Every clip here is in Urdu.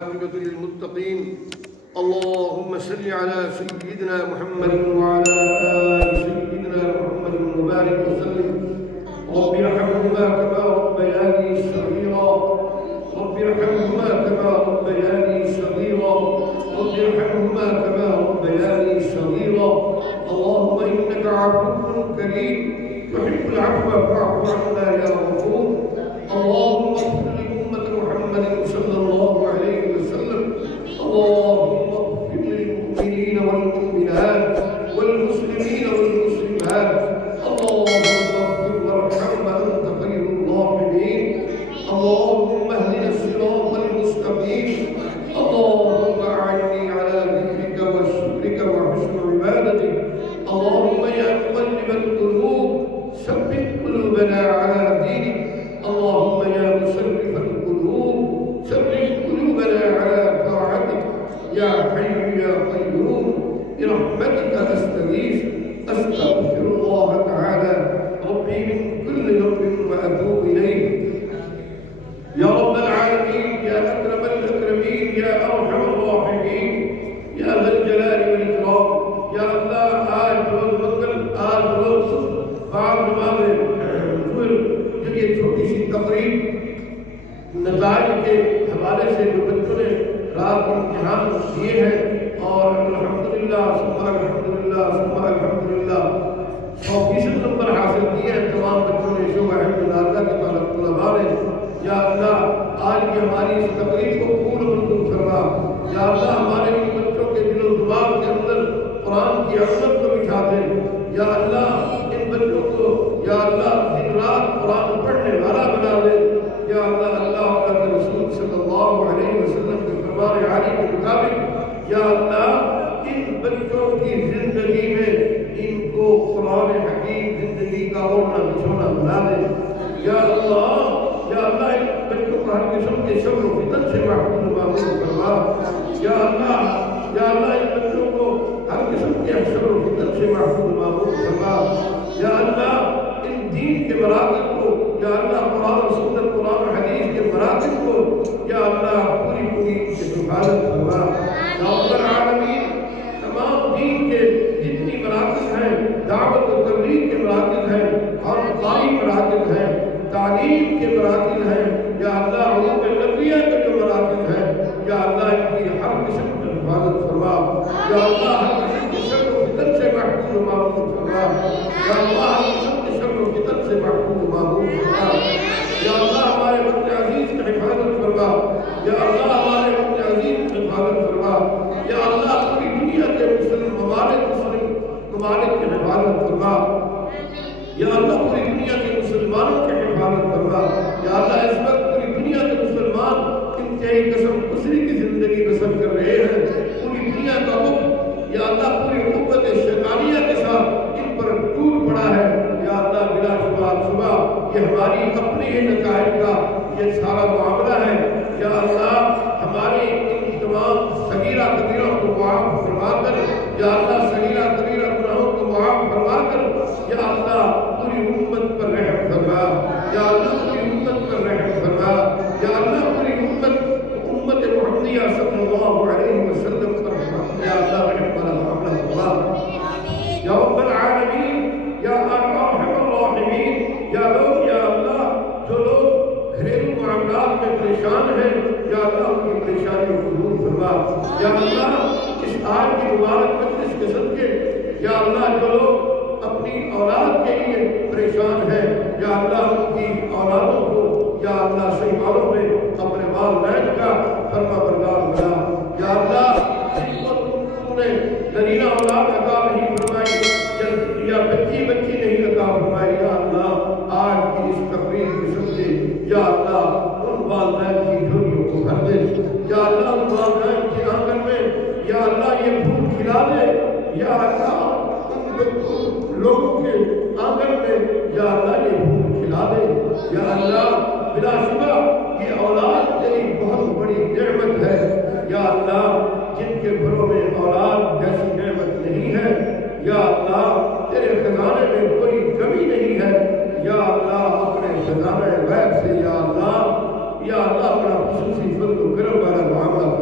عاقبة للمتقين. اللهم صل على سيدنا محمد وعلى آل سيدنا محمد وبارك وسلم. رب ارحمهما كما ربياني صغيرا، رب ارحمهما كما ربياني صغيرا، رب ارحمهما كما ربياني صغيرا. اللهم إنك عفو كريم تحب العفو فاعف عنا يا غفور. اللهم اغفر لأمة محمد صلى الله عليه وسلم. اللهم اغفر للمؤمنين والمؤمنات والمسلمين والمسلمات. اللهم اغفر وارحم وأنت خير الراحمين. اللهم اهدنا الصراط المستقيم. اللهم أعني على ذكرك وشكرك وحسن عبادتك. اللهم يا مقلب القلوب ثبت قلوبنا على دينك. اللهم يا مصرف القلوب ثبت قلوبنا على طاعتك. يا حي يا قيوم برحمتك أستغيث. أستغفر الله تعالى ربي من كل ذنب وأتوب إليه. يا رب العالمين، يا أكرم الأكرمين، يا أرحم الراحمين، يا ذا الجلال والإكرام. يا اللہ آج روز منگل، آج روز بعد نماز ظہر جو یہ چھوٹی سی تقریب نتائج کے حوالے سے جو بچوں نے رات امتحان دیے ہیں، اور الحمدللہ ثم الحمدللہ ثم الحمدللہ 100% نمبر حاصل کیے ہیں تمام بچوں نے، جو احمد ناردہ کے طلباء نے. یا اللہ آج کی ہماری اس تقریب کو قبول منظور فرما. یا اللہ ہمارے ان بچوں کے دل و دماغ کے اندر قرآن کی عظمت کو بٹھا دے. یا اللہ ان بچوں کو یا اللہ دن رات قرآن پڑھنے والا بنا دے. یا اللہ اللہ کے رسول صلی اللہ علیہ وسلم کے فرمان عالی کے مطابق یا اللہ ان بچوں کی زندگی میں ان کو قرآن حکیم زندگی کا اوڑھنا بچھونا بنا دے. یا اللہ ان بچوں کو ہر قسم کے شر و فتن سے محفوظ و معمول فرما. یا اللہ ان بچوں کو ہر قسم کے شر و فتن سے محفوظ و معمول فرما. یا اللہ ان دین کے مراکز کو یا اللہ قرآن و سنت قرآن و حدیث کے مراکز کو یا اللہ پوری حفاظت فرما. یا رب العالمین تمام دین کے جتنی مراکز ہیں، دعوت و تبلیغ کے مراکز ہیں، اور قاری مراکز ہیں، تعلیم کے مراکز ہیں، یا اللہ علوم نبویہ کے جو مراکز ہیں، یا اللہ ان کی ہر قسم کی حفاظت فرما. یا اللہ ہر قسم کے شر و فتن سے محفوظ و معمول فرما. یا اللہ ہر قسم کے شر و فتن سے محفوظ و معمول فرما. یا اللہ ہمارے وطن عزیز کی حفاظت فرما. یا اللہ ہمارے وطن عزیز کی حفاظت فرما. یا اللہ پوری دنیا کے مسلم ممالک کی حفاظت فرما. یا اللہ پوری دنیا کے مسلمانوں کی حفاظت فرما. یا اللہ اس وقت پوری دنیا کے مسلمان انتہائی قسم کشی کی زندگی بسر کر رہے ہیں. پوری دنیا کا وقت یا اللہ پوری قوت شیطانیہ کے ساتھ ان پر ٹوٹ پڑا ہے. یا اللہ بلا شبہ یہ ہماری اپنی ہی نتائج کا یہ سارا معاملہ ہے. یا اللہ ہماری ان تمام صغیرہ کبیرہ کو معاف فرما کر، یا اللہ صغیرہ کبیرہ گناہوں کو معاف فرما کر، یا اللہ پوری امت پر رحم فرما. یا اللہ پوری امت پر رحم فرما. یا اللہ پوری امت محمدیہ صلی اللہ علیہ وسلم پر یا اللہ رحم والا معاملہ فرما. یا رب العالمین، یا ارحم الراحمین، یا اللہ جو لوگ گھریلو معاملات میں پریشان ہیں، یا اللہ ان کی پریشانیوں کو دور فرما. یا اللہ اس آج کی مبارک مجلس کے صدقے یا اللہ جو لوگ اپنی اولاد کے لیے پریشان ہیں، یا اللہ ان کی اولادوں کو یا اللہ صحیح معنوں میں اپنے والدین کا فرما بردار بنا. یا اللہ جن کو تم نے نرینہ اولاد عطا نہیں فرمائی یا بچی نہیں عطا فرمائی، یا اللہ آج کی اس تقریر کے صدقے یا اللہ ان والدین کی جھولیوں کو بھر دے. یا اللہ ان والدین کے آنگن میں یا اللہ یہ پھول کھلا دے. یا اللہ لوگوں کے آنگن میں یا اللہ یہ پھول کھلا دے. یا اللہ بلا شبہ یہ اولاد تیری بہت بڑی نعمت ہے. یا اللہ جن کے گھروں میں اولاد جیسی نعمت نہیں ہے، یا اللہ تیرے خزانے میں کوئی کمی نہیں ہے. یا اللہ اپنے خزانہ غیب سے یا اللہ اپنا خصوصی فضل و کرم والا معاملہ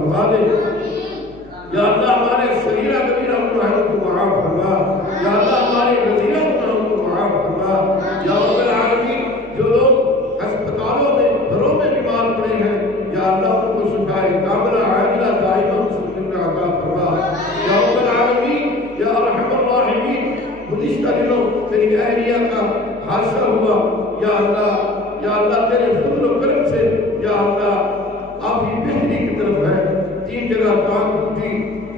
صغیرہ کبیرہ گناہوں کو معاف فرما یا اللہ ہمارے رذیلہ گناہوں کو معاف فرما یا رب العالمین جو لوگ ہسپتالوں میں گھروں میں بیمار پڑے ہیں یا اللہ ان کو شفائے کاملہ عاجلہ دائمہ مستمرہ عطا فرما یا رب العالمین یا ارحم الراحمین گزشتہ دنوں تیری اہلیہ کا حادثہ ہوا یا اللہ تیرے فضل و کرم سے یا اللہ آپ ہی بہتری کی طرف ہے 3 جگہ کان ٹوٹی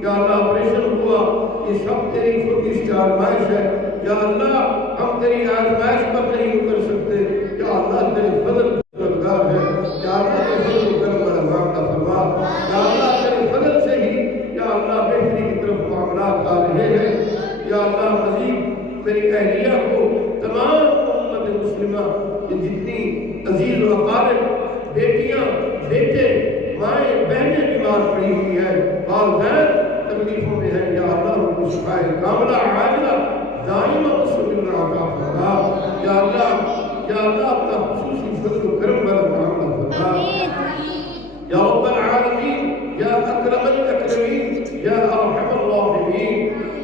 یا اللہ آپریشن ہوا یہ سب تیری چھوٹی سی آزمائش ہے یا اللہ ہم تیری آزمائش پر نہیں اتر سکتے یا اللہ تیرے فضل طلبگار ہے یا اللہ تیرے فضل و کرم والا معاملہ فرما یا اللہ تیرے فضل سے ہی یا اللہ بہتری کی طرف معاملات آ رہے ہیں یا اللہ مزید تیری اہلیہ کو تمام امت مسلمہ یہ جتنی عزیز و اقارب بیٹیاں بیٹے مائیں بہنیں بیمار پڑی ہوئی ہیں والدین تکلیفوں میں ہیں یا اللہ ان کو شفائے کاملہ عاجلہ دائمہ مستمرہ عطا فرما یا اللہ اپنا خصوصی فضل و کرم والا معاملہ فرما یا رب العالمین یا اکرم الاکرمین یا ارحم الراحمین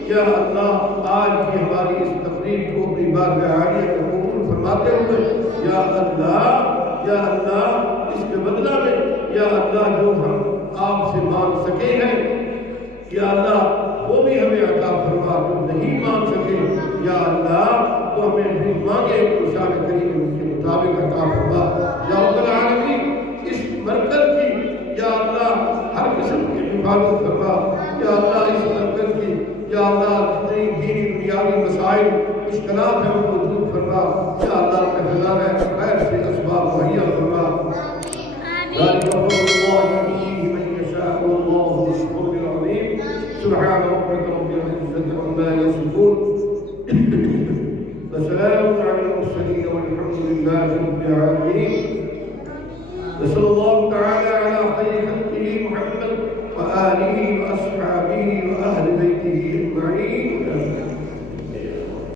یا اللہ آج کی ہماری اس تقریب کو اپنی بارگاہ عالیہ کو قبول فرماتے ہوئے یا اللہ اس کے بدلہ میں یا اللہ جو ہم آپ سے مانگ سکے ہیں یا اللہ وہ بھی ہمیں عطا فرما جو نہیں مانگ سکے یا اللہ وہ ہمیں بھی مانگے تو شان کریم ان کے مطابق عطا فرما یا رب العالمین اس مرکز کی یا اللہ ہر قسم کی حفاظت فرما یا اللہ اس مرکز کی یا اللہ جتنی دینی دنیاوی مسائل مشکلات ہیں ان کو دور فرما یا اللہ کا خزانہ خیر سے اسباب مہیا فرما ذلك فضل الله يؤتيه من يشاء والله ذو الفضل العظيم سبحان ربك رب العزة عما يصفون وسلام على المرسلين والحمد لله رب العالمين وصلى الله تعالى على خير خلقه محمد وآله وأصحابه وأهل بيته أجمعين